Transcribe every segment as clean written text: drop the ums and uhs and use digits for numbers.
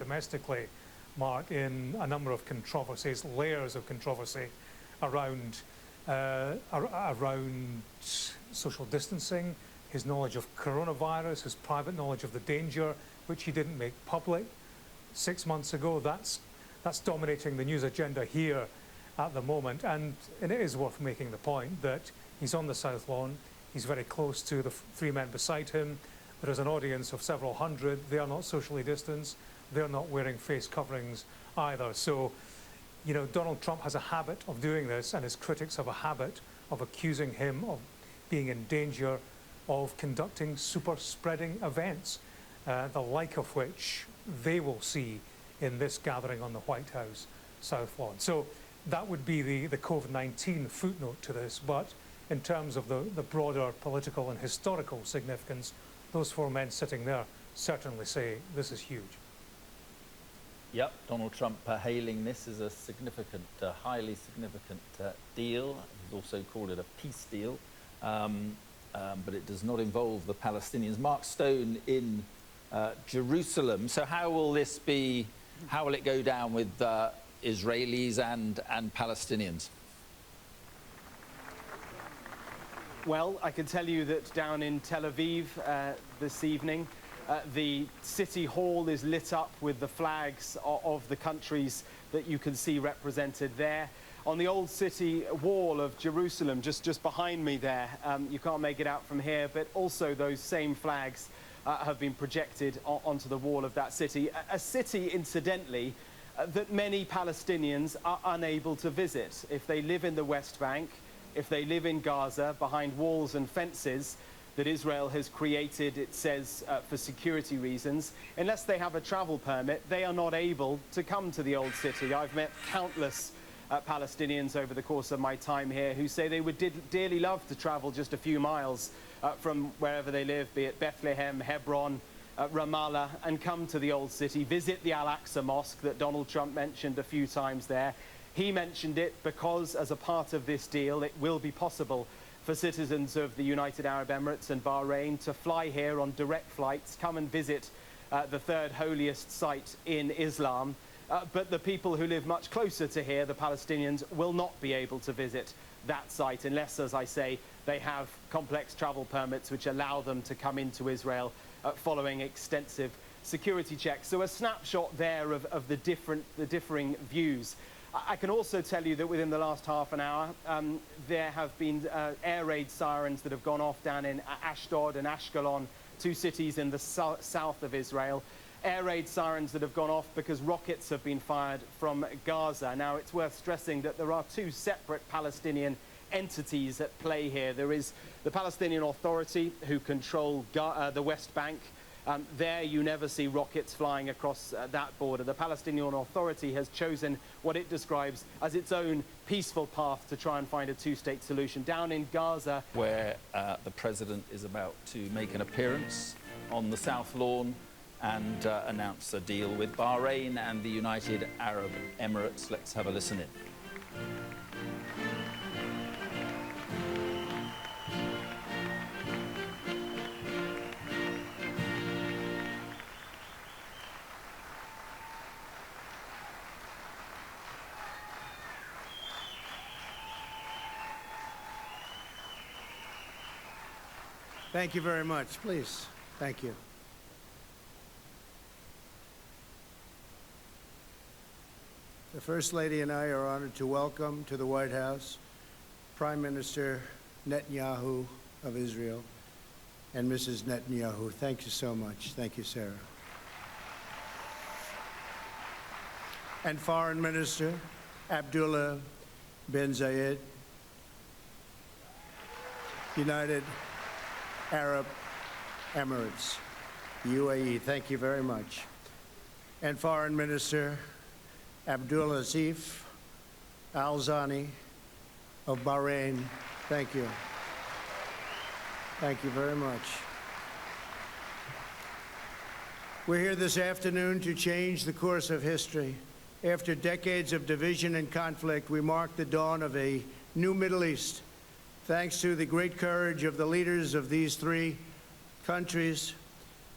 domestically, Mark, in a number of controversies, layers of controversy around social distancing, his knowledge of coronavirus, his private knowledge of the danger, which he didn't make public 6 months ago. That's dominating the news agenda here at the moment, and it is worth making the point that he's on the South Lawn, he's very close to the three men beside him, there is an audience of several hundred, they are not socially distanced, they're not wearing face coverings either. So, you know, Donald Trump has a habit of doing this, and his critics have a habit of accusing him of being in danger of conducting super spreading events, the like of which they will see in this gathering on the White House South Lawn. So that would be the COVID-19 footnote to this, but in terms of the broader political and historical significance, those four men sitting there certainly say this is huge. Yep, Donald Trump hailing this as a significant, highly significant deal. He's also called it a peace deal, but it does not involve the Palestinians. Mark Stone in Jerusalem. So how will this be, how will it go down with Israelis and Palestinians? Well, I can tell you that down in Tel Aviv this evening, the city hall is lit up with the flags of the countries that you can see represented there. On the old city wall of Jerusalem, just behind me there, you can't make it out from here, but also those same flags have been projected onto the wall of that city. A city, incidentally, that many Palestinians are unable to visit. If they live in the West Bank, if they live in Gaza, behind walls and fences that Israel has created, it says, for security reasons, unless they have a travel permit, they are not able to come to the old city. I've met countless Palestinians over the course of my time here who say they would dearly love to travel just a few miles from wherever they live, be it Bethlehem, Hebron, Ramallah, and come to the old city, visit the Al-Aqsa Mosque that Donald Trump mentioned a few times there. He mentioned it because, as a part of this deal, it will be possible for citizens of the United Arab Emirates and Bahrain to fly here on direct flights, come and visit the third holiest site in Islam. But the people who live much closer to here, the Palestinians, will not be able to visit that site unless, as I say, they have complex travel permits which allow them to come into Israel following extensive security checks. So a snapshot there of the differing views. I can also tell you that within the last half an hour, there have been air raid sirens that have gone off down in Ashdod and Ashkelon, two cities in the south of Israel. Air raid sirens that have gone off because rockets have been fired from Gaza. Now, it's worth stressing that there are two separate Palestinian entities at play here. There is the Palestinian Authority, who control the West Bank. There you never see rockets flying across that border. The Palestinian Authority has chosen what it describes as its own peaceful path to try and find a two-state solution. Down in Gaza, where the president is about to make an appearance on the South Lawn and announce a deal with Bahrain and the United Arab Emirates. Let's have a listen in. Thank you very much. Please. Thank you. The First Lady and I are honored to welcome to the White House Prime Minister Netanyahu of Israel and Mrs. Netanyahu. Thank you so much. Thank you, Sarah. And Foreign Minister Abdullah bin Zayed, United Arab Emirates, UAE. Thank you very much. And Foreign Minister Abdulaziz Al-Zani of Bahrain. Thank you. Thank you very much. We're here this afternoon to change the course of history. After decades of division and conflict, we mark the dawn of a new Middle East. Thanks to the great courage of the leaders of these three countries,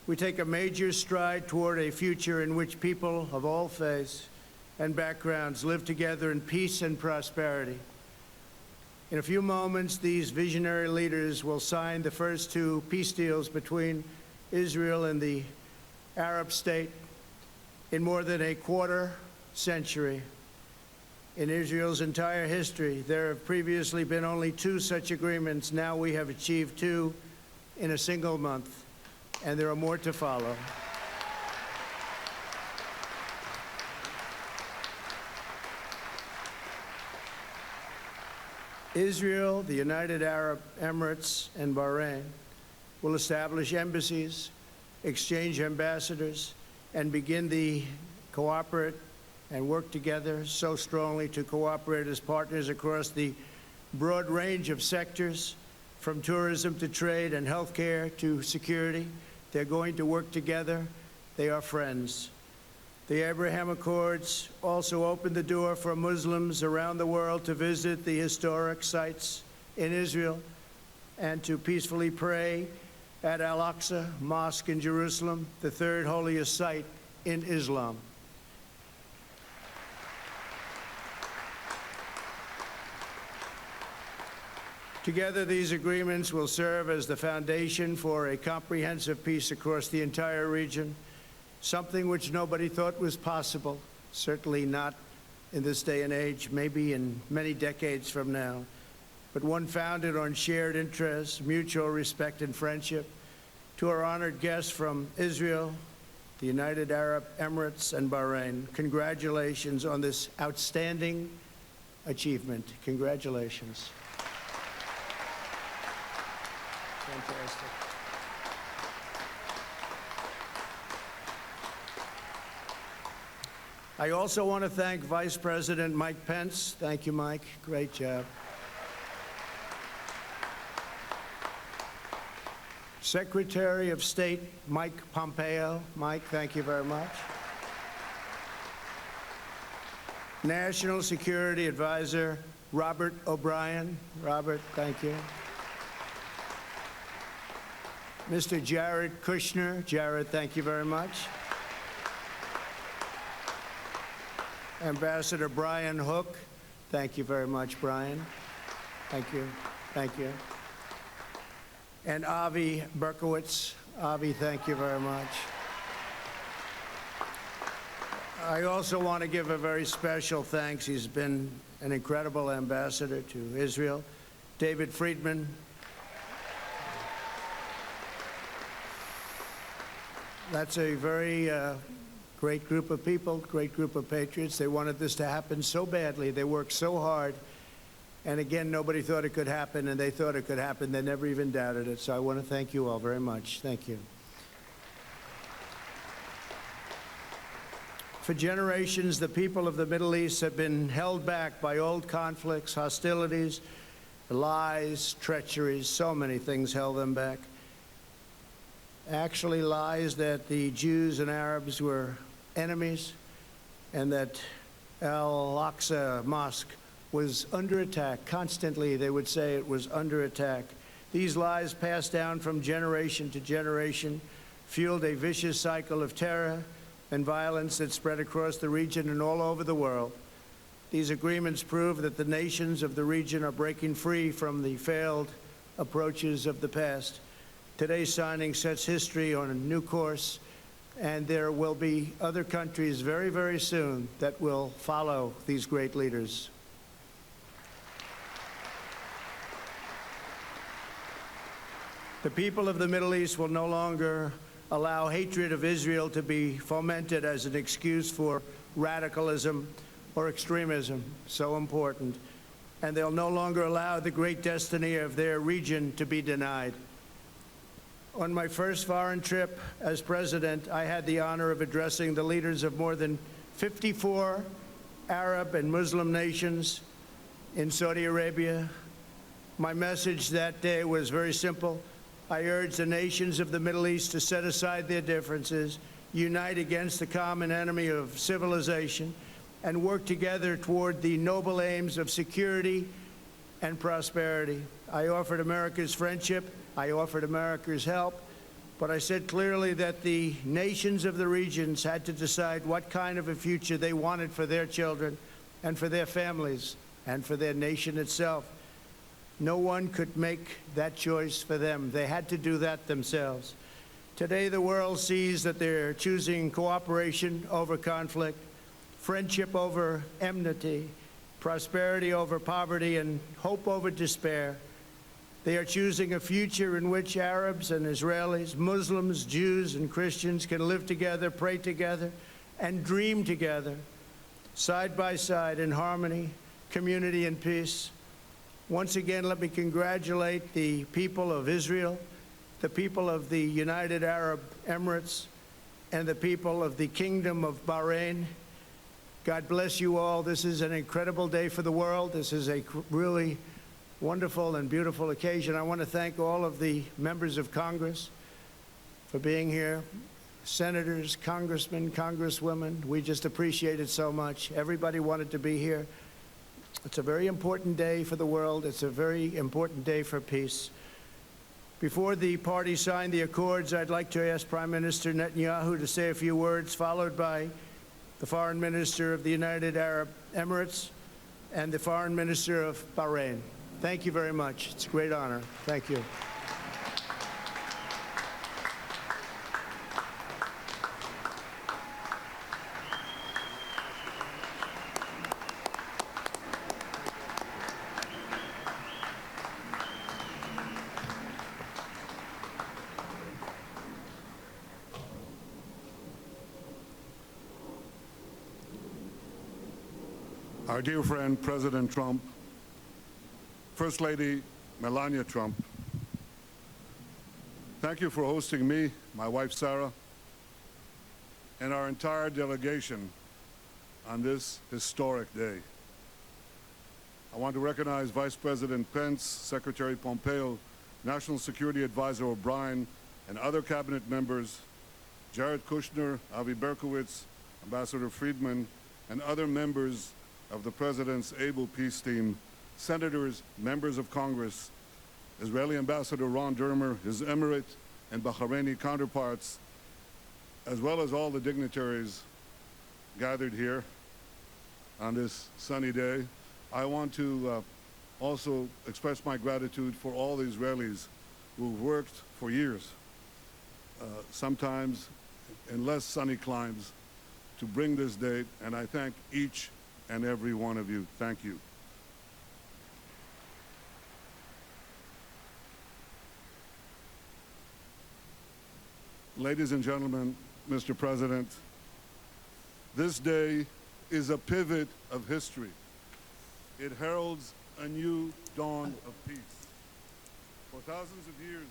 we take a major stride toward a future in which people of all faiths and backgrounds live together in peace and prosperity. In a few moments, these visionary leaders will sign the first two peace deals between Israel and the Arab state in more than a quarter century. In Israel's entire history, there have previously been only two such agreements. Now we have achieved two in a single month, and there are more to follow. Israel, the United Arab Emirates, and Bahrain will establish embassies, exchange ambassadors, and begin the cooperate and work together so strongly to cooperate as partners across the broad range of sectors, from tourism to trade and healthcare to security. They're going to work together. They are friends. The Abraham Accords also opened the door for Muslims around the world to visit the historic sites in Israel and to peacefully pray at Al-Aqsa Mosque in Jerusalem, the third holiest site in Islam. Together, these agreements will serve as the foundation for a comprehensive peace across the entire region, something which nobody thought was possible, certainly not in this day and age, maybe in many decades from now, but one founded on shared interests, mutual respect, and friendship. To our honored guests from Israel, the United Arab Emirates, and Bahrain, congratulations on this outstanding achievement. Congratulations. Fantastic. I also want to thank Vice President Mike Pence. Thank you, Mike. Great job. Secretary of State Mike Pompeo. Mike, thank you very much. National Security Advisor Robert O'Brien. Robert, thank you. Mr. Jared Kushner. Jared, thank you very much. Ambassador Brian Hook. Thank you very much, Brian. Thank you. Thank you. And Avi Berkowitz. Avi, thank you very much. I also want to give a very special thanks. He's been an incredible ambassador to Israel. David Friedman. That's a very great group of people, great group of patriots. They wanted this to happen so badly. They worked so hard. And again, nobody thought it could happen, and they thought it could happen. They never even doubted it. So I want to thank you all very much. Thank you. For generations, the people of the Middle East have been held back by old conflicts, hostilities, lies, treacheries. So many things held them back. Actually, lies that the Jews and Arabs were enemies and that Al-Aqsa Mosque was under attack. Constantly, they would say it was under attack. These lies passed down from generation to generation, fueled a vicious cycle of terror and violence that spread across the region and all over the world. These agreements prove that the nations of the region are breaking free from the failed approaches of the past. Today's signing sets history on a new course, and there will be other countries very, very soon that will follow these great leaders. The people of the Middle East will no longer allow hatred of Israel to be fomented as an excuse for radicalism or extremism, so important. And they'll no longer allow the great destiny of their region to be denied. On my first foreign trip as president, I had the honor of addressing the leaders of more than 54 Arab and Muslim nations in Saudi Arabia. My message that day was very simple. I urged the nations of the Middle East to set aside their differences, unite against the common enemy of civilization, and work together toward the noble aims of security and prosperity. I offered America's friendship. I offered America's help. But I said clearly that the nations of the regions had to decide what kind of a future they wanted for their children and for their families and for their nation itself. No one could make that choice for them. They had to do that themselves. Today, the world sees that they're choosing cooperation over conflict, friendship over enmity, prosperity over poverty, and hope over despair. They are choosing a future in which Arabs and Israelis, Muslims, Jews, and Christians can live together, pray together, and dream together, side by side in harmony, community, and peace. Once again, let me congratulate the people of Israel, the people of the United Arab Emirates, and the people of the Kingdom of Bahrain. God bless you all. This is an incredible day for the world. This is a really wonderful and beautiful occasion. I want to thank all of the members of Congress for being here. Senators, congressmen, congresswomen, we just appreciate it so much. Everybody wanted to be here. It's a very important day for the world. It's a very important day for peace. Before the parties sign the accords, I'd like to ask Prime Minister Netanyahu to say a few words, followed by the Foreign Minister of the United Arab Emirates and the Foreign Minister of Bahrain. Thank you very much. It's a great honor. Thank you. Our dear friend, President Trump, First Lady Melania Trump, thank you for hosting me, my wife Sarah, and our entire delegation on this historic day. I want to recognize Vice President Pence, Secretary Pompeo, National Security Advisor O'Brien, and other cabinet members, Jared Kushner, Avi Berkowitz, Ambassador Friedman, and other members of the President's able peace team, senators, members of Congress, Israeli Ambassador Ron Dermer, his Emirate and Bahraini counterparts, as well as all the dignitaries gathered here on this sunny day. I want to also express my gratitude for all the Israelis who've worked for years, sometimes in less sunny climes, to bring this date, and I thank each and every one of you. Thank you. Ladies and gentlemen, Mr. President, this day is a pivot of history. It heralds a new dawn of peace. For thousands of years,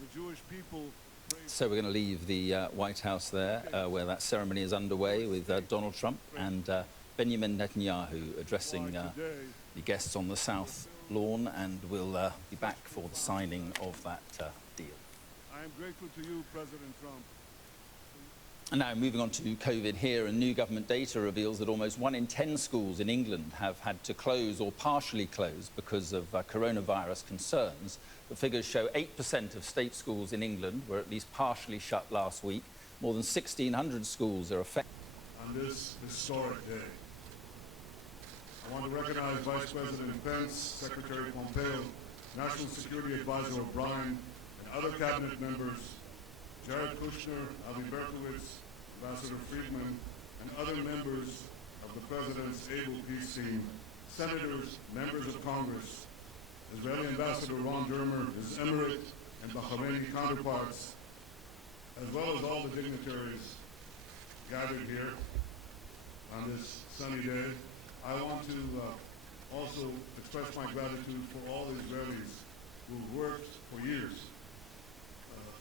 the Jewish people prayed. So we're going to leave the White House there, where that ceremony is underway with Donald Trump and Benjamin Netanyahu addressing the guests on the South Lawn, and we'll be back for the signing of that deal. I am grateful to you, President Trump. And now moving on to COVID here, and new government data reveals that almost 1 in 10 schools in England have had to close or partially close because of coronavirus concerns. The figures show 8% of state schools in England were at least partially shut last week. More than 1,600 schools are affected. On this historic day, I want to recognize Vice President Pence, Secretary Pompeo, National Security Advisor O'Brien, and other cabinet members, Jared Kushner, Avi Berkowitz, Ambassador Friedman, and other members of the President's able peace team, senators, members of Congress, Israeli Ambassador Ron Dermer, his Emirate and Bahraini counterparts, as well as all the dignitaries gathered here on this sunny day. I want to also express my gratitude for all the Israelis who worked for years,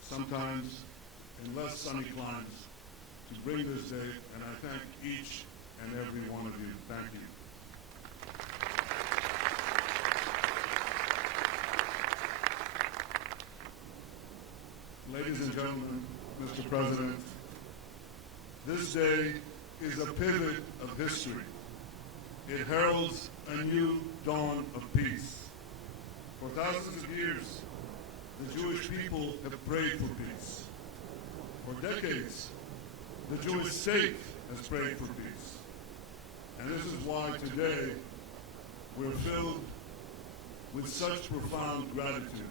sometimes in less sunny climes, to bring this day, and I thank each and every one of you. Thank you. Ladies and gentlemen, Mr. President, this day is a pivot of history. It heralds a new dawn of peace. For thousands of years, the Jewish people have prayed for peace. For decades, the Jewish state has prayed for peace. And this is why today we're filled with such profound gratitude.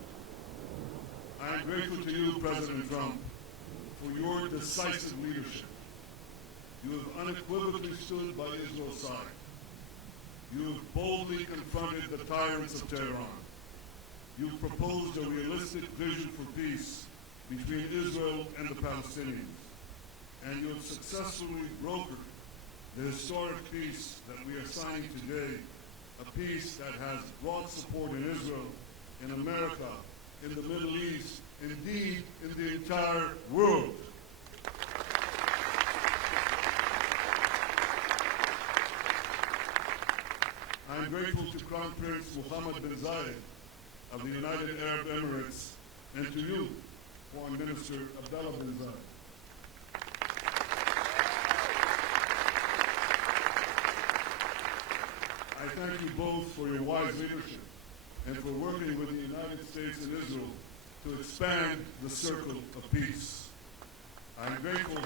I am grateful to you, President Trump, for your decisive leadership. You have unequivocally stood by Israel's side. You have boldly confronted the tyrants of Tehran. You've proposed a realistic vision for peace between Israel and the Palestinians. And you have successfully brokered the historic peace that we are signing today, a peace that has broad support in Israel, in America, in the Middle East, indeed in the entire world. I am grateful to Crown Prince Mohammed bin Zayed of the United Arab Emirates and to you, Foreign Minister Abdullah bin Zayed. I thank you both for your wise leadership and for working with the United States and Israel to expand the circle of peace. I am grateful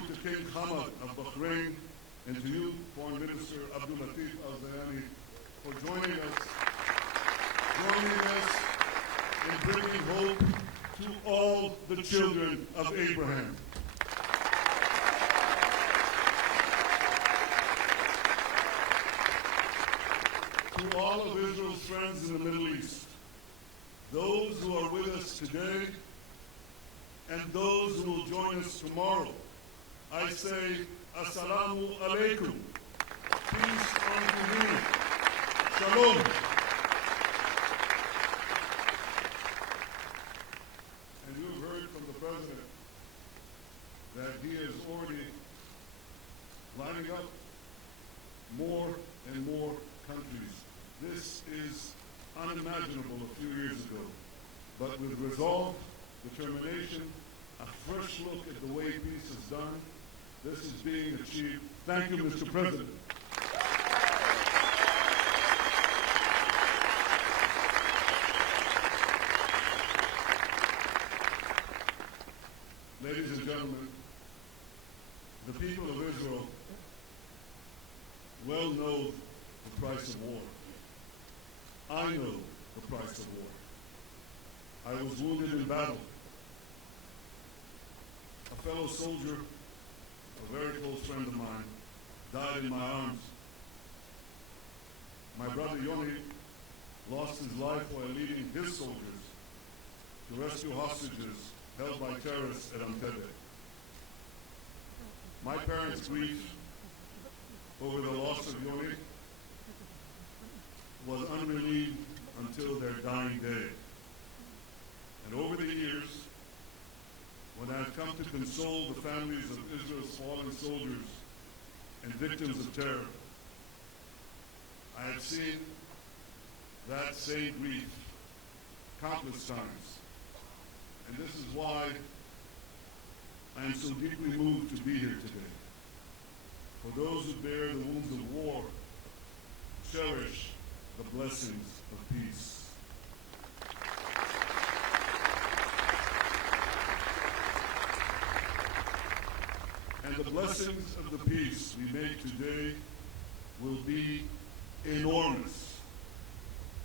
to King Hamad of Bahrain and to you, Foreign Minister Abdul Latif Al-Zayani, for joining us in bringing hope to all the children of Abraham. To all of Israel's friends in the Middle East, those who are with us today and those who will join us tomorrow, I say, Assalamu alaikum. Peace unto you. Shalom. And you've heard from the President that he is already lining up more and more countries. This is unimaginable a few years ago, but with resolve, determination, a fresh look at the way peace is done, this is being achieved. Thank you, Mr. President. Ladies and gentlemen, the people of Israel well know the price of war. I know the price of war. I was wounded in battle. A fellow soldier, a very close friend of mine, died in my arms. My brother Yoni lost his life while leading his soldiers to rescue hostages held by terrorists at Entebbe. My parents' grief over the loss of Yoni was unrelieved until their dying day. And over the years, when I've come to console the families of Israel's fallen soldiers and victims of terror, I have seen that same grief countless times. And this is why I am so deeply moved to be here today. For those who bear the wounds of war, cherish the blessings of peace. And the blessings of the peace we make today will be enormous.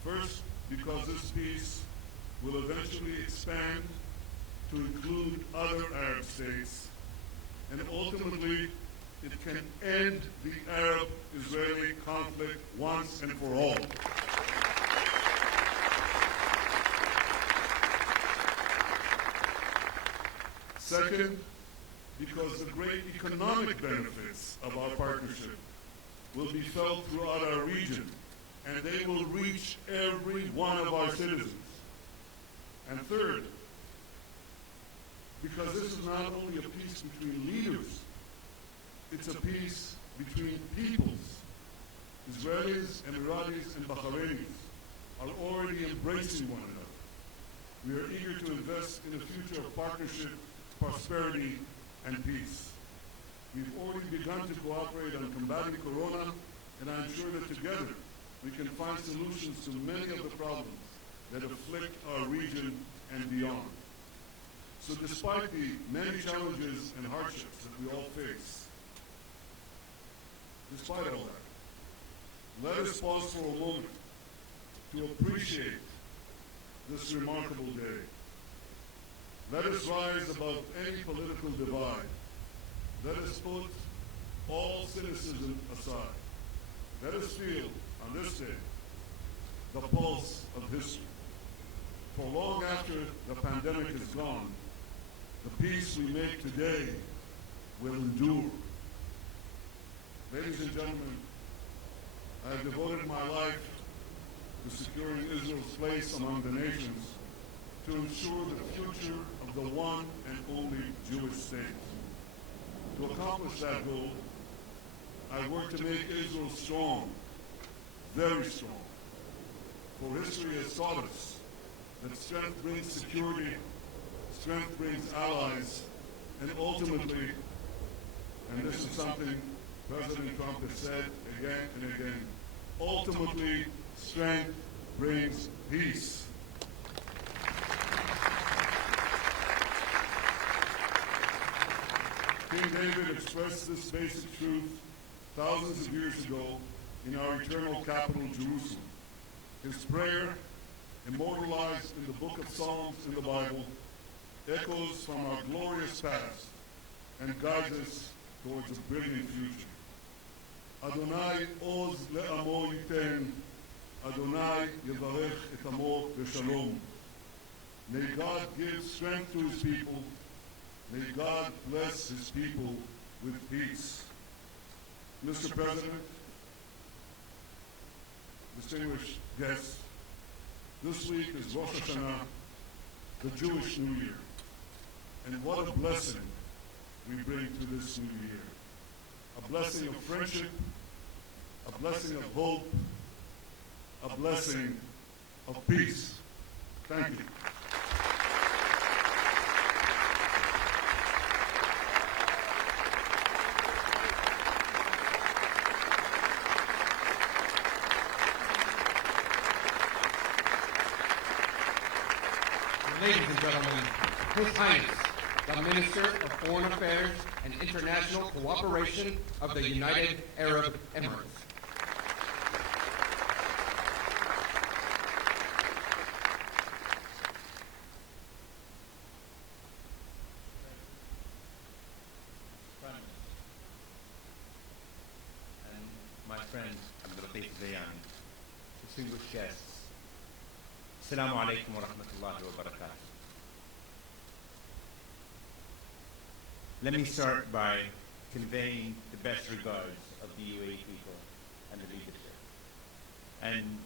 First, because this peace will eventually expand to include other Arab states, and ultimately it can end the Arab-Israeli conflict once and for all. Second, because the great economic benefits of our partnership will be felt throughout our region, and they will reach every one of our citizens. And third, because this is not only a peace between leaders, it's a peace between peoples. Israelis, Emiratis, and Bahrainis are already embracing one another. We are eager to invest in a future of partnership, prosperity, and peace. We've already begun to cooperate on combating Corona, and I'm sure that together we can find solutions to many of the problems that afflict our region and beyond. So despite the many challenges and hardships that we all face, despite all that, let us pause for a moment to appreciate this remarkable day. Let us rise above any political divide. Let us put all cynicism aside. Let us feel, on this day, the pulse of history. For long after the pandemic is gone, the peace we make today will endure. Ladies and gentlemen, I have devoted my life to securing Israel's place among the nations to ensure the future of the one and only Jewish state. To accomplish that goal, I work to make Israel strong, very strong. For history has taught us that strength brings security, strength brings allies, and ultimately, and this is something President Trump has said again and again, ultimately, strength brings peace. King David expressed this basic truth thousands of years ago in our eternal capital, Jerusalem. His prayer, immortalized in the book of Psalms in the Bible, echoes from our glorious past and guides us towards a brilliant future. Adonai oz le'amo yiten, Adonai yevarech et amo b'shalom. May God give strength to his people. May God bless his people with peace. Mr. President, distinguished guests, this week is Rosh Hashanah, the Jewish New Year. And what a blessing we bring to this new year. A blessing of friendship, a blessing of hope, a blessing of peace. Thank you. Ladies and gentlemen, His Highness, the Minister of Foreign Affairs and International Cooperation of the United Arab Emirates. And my friend Abdul Zayan, distinguished guests, Assalamu alaikum wa rahmatullahi wa barakatuh. Let me start by conveying the best regards of the UAE people and the leadership, and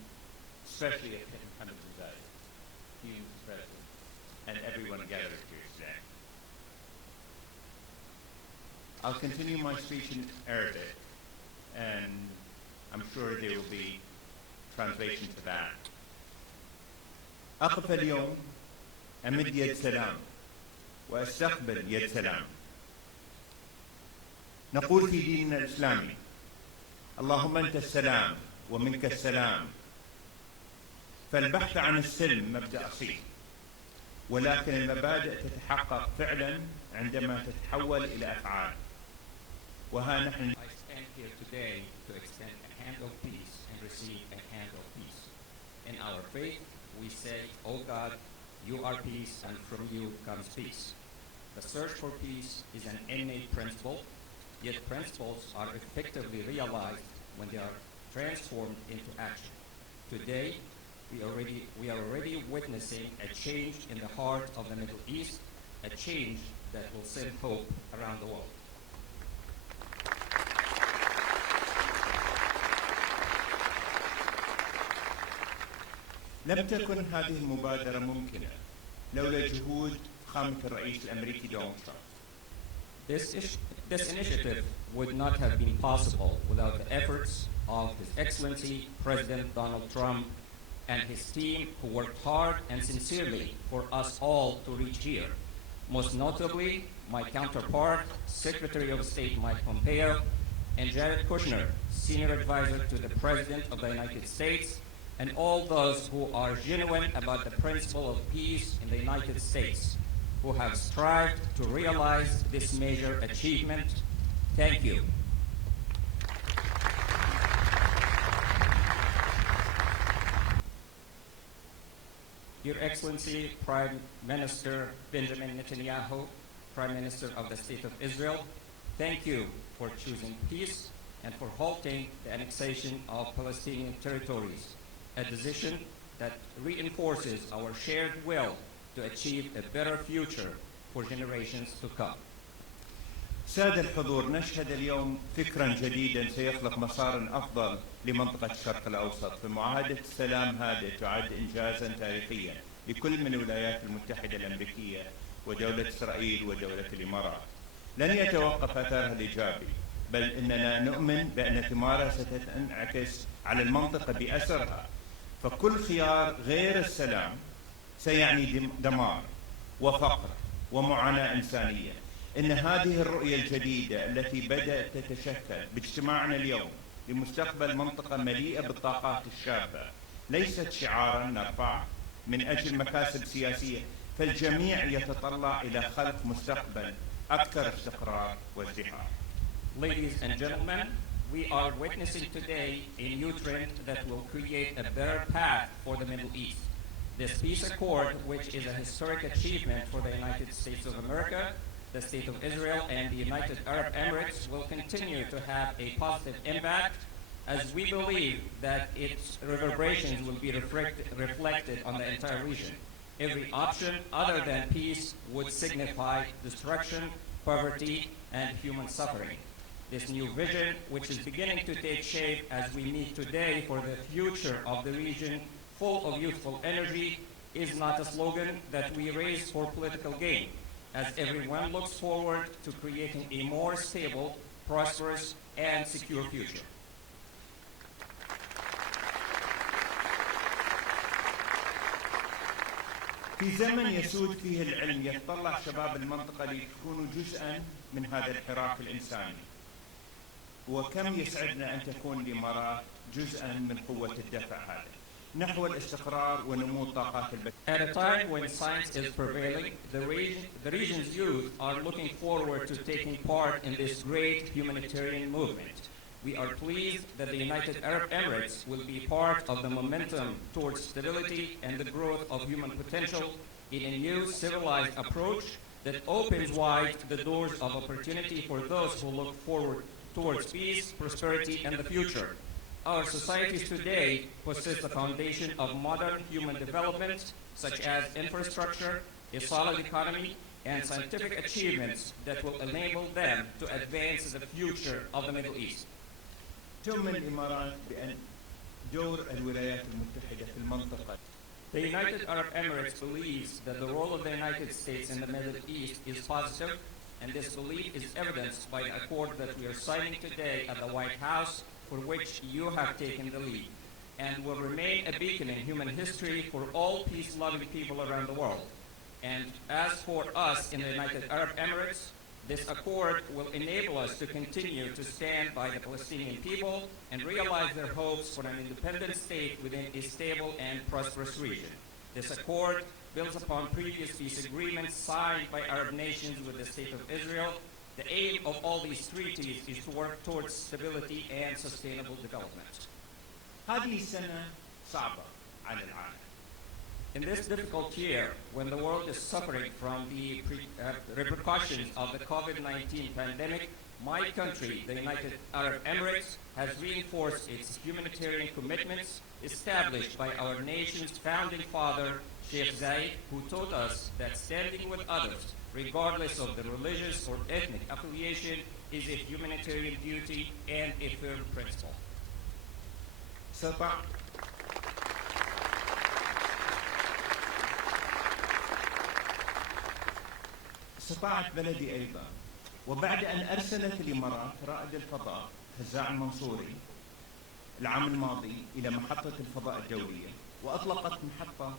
especially at Hamid Zaid, Hume's president, and everyone gathered here today. I'll continue my speech in Arabic, and I'm sure there will be translation to that. أقف اليوم أمد يد سلام وأستقبل يد سلام. نقول في ديننا الإسلامي اللهم أنت السلام ومنك السلام. فالبحث عن السلم مبدأ أصيل، ولكن المبادئ تتحقق فعلا عندما تتحول إلى أفعال. وها نحن. I stand here today to extend a hand of peace and receive a hand of peace. In our faith, we say, "O God, you are peace, and from you comes peace." The search for peace is an innate principle, yet principles are effectively realized when they are transformed into action. Today, we are already witnessing a change in the heart of the Middle East, a change that will send hope around the world. لم تكن هذه المبادرة ممكنة لولا جهود فخامة الرئيس الأمريكي دونالد ترامب. This initiative would not have been possible without the efforts of His Excellency President Donald Trump and his team, who worked hard and sincerely for us all to reach here. Most notably, my counterpart, Secretary of State Mike Pompeo, and Jared Kushner, Senior Advisor to the President of the United States, and all those who are genuine about the principle of peace in the United States, who have strived to realize this major achievement. Thank you. Your Excellency, Prime Minister Benjamin Netanyahu, Prime Minister of the State of Israel, thank you for choosing peace and for halting the annexation of Palestinian territories, a decision that reinforces our shared will to achieve a better future for generations to come. سادة الحضور، نشهد اليوم فكرا جديدا سيخلق مسارا أفضل لمنطقة الشرق الأوسط، فمعاهدة السلام هذه تعد إنجازا تاريخيا لكل من الولايات المتحدة الأمريكية ودولة إسرائيل ودولة الإمارات. لن يتوقف أثرها الإيجابي، بل إننا نؤمن بأن ثمارها ستنعكس على المنطقة بأثرها، فكل خيار غير السلام سيعني دمار وفقر ومعاناة إنسانية. إن هذه الرؤية الجديدة التي بدأت تتشكل باجتماعنا اليوم لمستقبل منطقة مليئة بالطاقات الشابة ليست شعارا نرفعه من أجل مكاسب سياسية، فالجميع يتطلع إلى خلق مستقبل أكثر استقرار وازدهار. Ladies and gentlemen, we are witnessing today a new trend that will create a better path for the Middle East. This peace accord, which is a historic achievement for the United States of America, the State of Israel, and the United Arab Emirates, will continue to have a positive impact, as we believe that its reverberations will be reflected on the entire region. Every option other than peace would signify destruction, poverty, and human suffering. This new vision, which is beginning to take shape as we meet today for the future of the region, full of youthful energy, is not a slogan that we raise for political gain, as everyone looks forward to creating a more stable, prosperous, and secure future. في زمن يسود فيه العلم يتطلع شباب المنطقة ليكونوا جزءا من هذا الحراك الإنساني، وكم يسعدنا أن تكون الإمارات جزءا من قوة الدفع هذا نحو الاستقرار ونمو الطاقات البشرية. At a time when science is prevailing, the region's youth are looking forward to taking part in this great humanitarian movement. We are pleased that the United Arab Emirates will be part of the momentum towards stability and the growth of human potential in a new civilized approach that opens wide the doors of opportunity for those who look forward towards peace, prosperity, and the future. Our societies today possess the foundation of modern human development, such as infrastructure, a solid economy, and scientific achievements that will enable them to advance the future of the Middle East. تؤمن الإمارات بأن دور الولايات المتحدة في المنطقة. The United Arab Emirates believes that the role of the United States in the Middle East is positive, and this belief is evidenced by the accord that we are signing today at the White House, for which you have taken the lead, and will remain a beacon in human history for all peace-loving people around the world. And as for us in the United Arab Emirates, this accord will enable us to continue to stand by the Palestinian people and realize their hopes for an independent state within a stable and prosperous region. This accord builds upon previous peace agreements signed by Arab nations with the State of Israel. The aim of all these treaties is to work towards stability and sustainable development. هذه السنة صعبة على العالم. In this difficult year, when the world is suffering from the repercussions of the COVID-19 pandemic, my country, the United Arab Emirates, has reinforced its humanitarian commitments established by our nation's founding father, Sheikh Zayed, who taught us that standing with others, regardless of the religious or ethnic affiliation, is a humanitarian duty and a firm principle. استطاعت بلدي أيضا، وبعد أن أرسلت الإمارات رائد الفضاء فزاع المنصوري العام الماضي إلى محطة الفضاء الدولية وأطلقت محطة.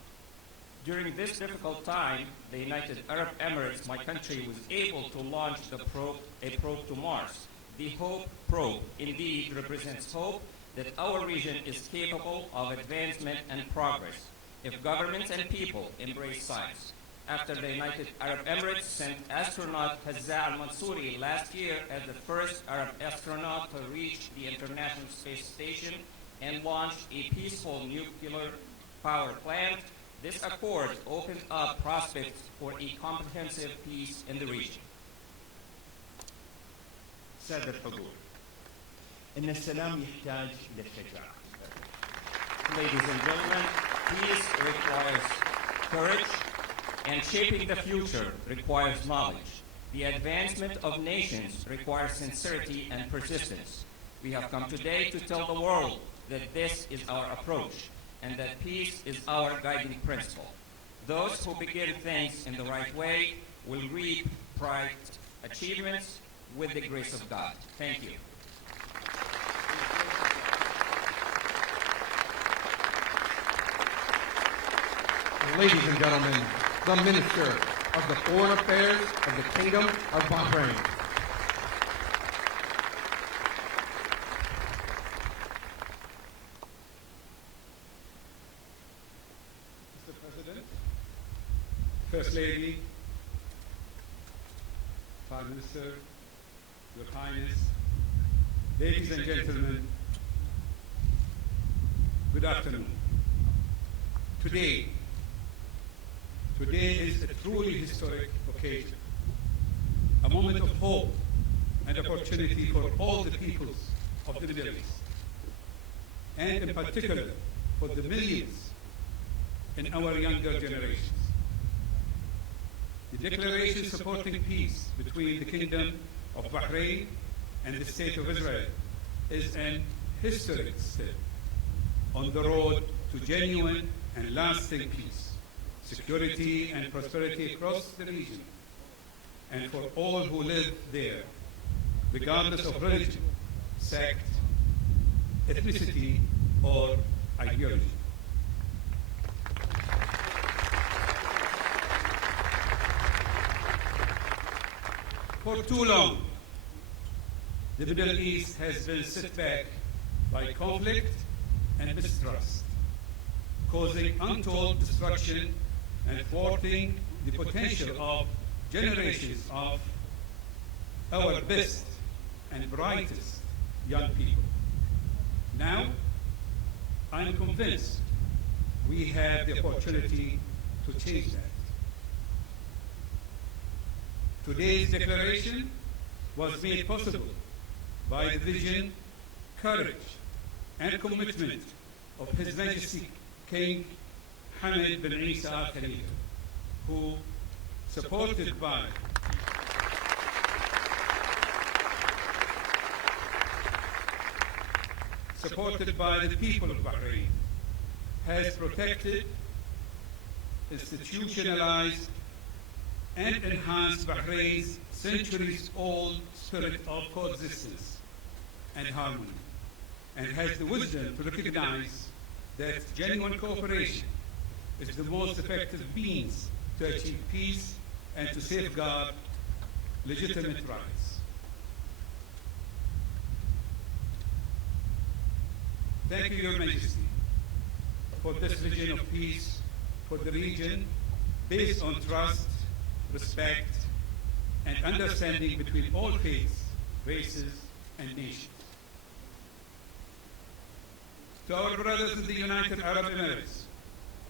During this difficult time, the United Arab Emirates, my country, was able to launch a probe to Mars. The Hope probe indeed represents hope that our region is capable of advancement and progress if governments and people embrace science. After the United Arab Emirates sent astronaut Hazza al-Mansouri last year as the first Arab astronaut to reach the International Space Station and launch a peaceful nuclear power plant, this accord opens up prospects for a comprehensive peace in the region. سادة الحضور، إن السلام يحتاج إلى الشجاعة. Ladies and gentlemen, peace requires courage, and shaping the future requires knowledge. The advancement of nations requires sincerity and persistence. We have come today to tell the world that this is our approach and that peace is our guiding principle. Those who begin things in the right way will reap bright achievements with the grace of God. Thank you. Ladies and gentlemen, the Minister of the Foreign Affairs of the Kingdom of Bahrain. Mr. President, First Lady, Prime Minister, Your Highness, ladies and gentlemen, good afternoon. Today is a truly historic occasion, a moment of hope and opportunity for all the peoples of the Middle East, and in particular for the millions in our younger generations. The declaration supporting peace between the Kingdom of Bahrain and the State of Israel is an historic step on the road to genuine and lasting peace, security and prosperity across the region, and for all who live there, regardless of religion, sect, ethnicity, or ideology. For too long, the Middle East has been set back by conflict and mistrust, causing untold destruction and thwarting the potential of generations of our best and brightest young people. Now, I'm convinced we have the opportunity to change that. Today's declaration was made possible by the vision, courage, and commitment of His Majesty King Hamad bin Isa Al Khalifa, who, supported by the people of Bahrain, has protected, institutionalized, and enhanced Bahrain's centuries-old spirit of coexistence and harmony, and has the wisdom to recognize that genuine cooperation is the most effective means to achieve peace and to safeguard legitimate rights. Thank you, Your Majesty, for this vision of peace for the region based on trust, respect, and understanding between all faiths, races, and nations. To our brothers in the United Arab Emirates,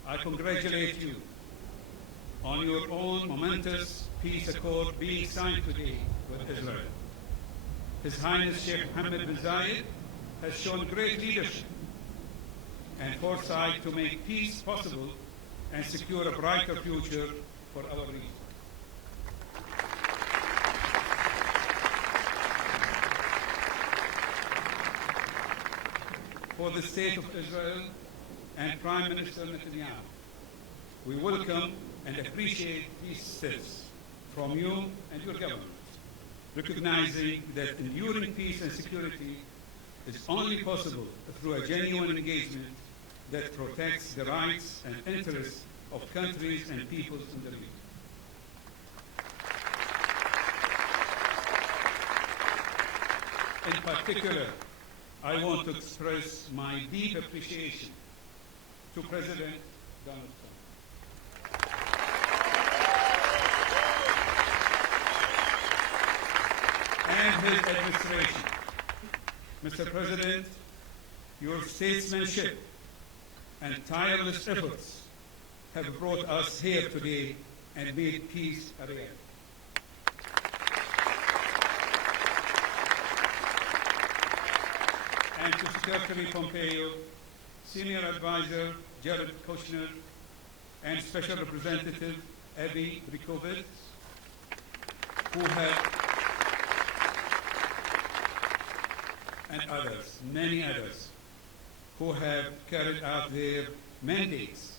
I congratulate you on your own momentous peace accord being signed today with Israel. His Highness Sheikh Mohammed bin Zayed has shown great leadership and foresight to make peace possible and secure a brighter future for our region. For the State of Israel and Prime Minister Netanyahu, we welcome and appreciate these steps from you and your government, recognizing that enduring peace and security is only possible through a genuine engagement that protects the rights and interests of countries and peoples in the region. In particular, I want to express my deep appreciation to President Donald Trump and his administration. Mr. President, your statesmanship and tireless efforts have brought us here today and made peace a reality. And to Secretary Pompeo, Senior Advisor Jared Kushner, and Special Representative Abby Brikovitz, who have, and others, many others, who have carried out their mandates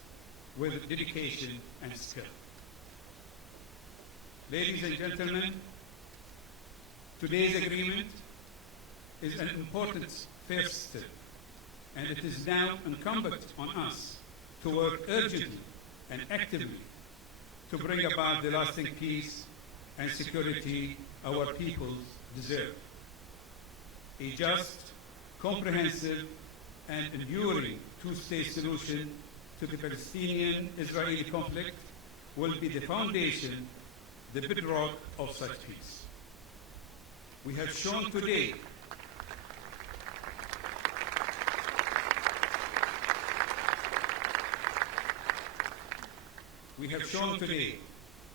with dedication and skill. Ladies and gentlemen, today's agreement is an important first step, and it is now incumbent on us to work urgently and actively to bring about the lasting peace and security our peoples deserve. A just, comprehensive, and enduring two-state solution to the Palestinian-Israeli conflict will be the foundation, the bedrock of such peace. We have shown today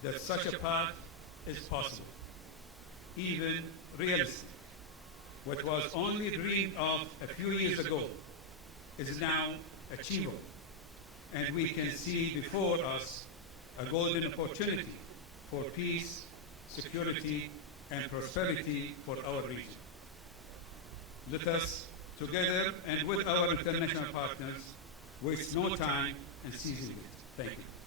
that such a path is possible, even realistic. What was only dreamed of a few years ago is now achievable, and we can see before us a golden opportunity for peace, security, and prosperity for our region. Let us, together and with our international partners, waste no time and seize it. Thank you.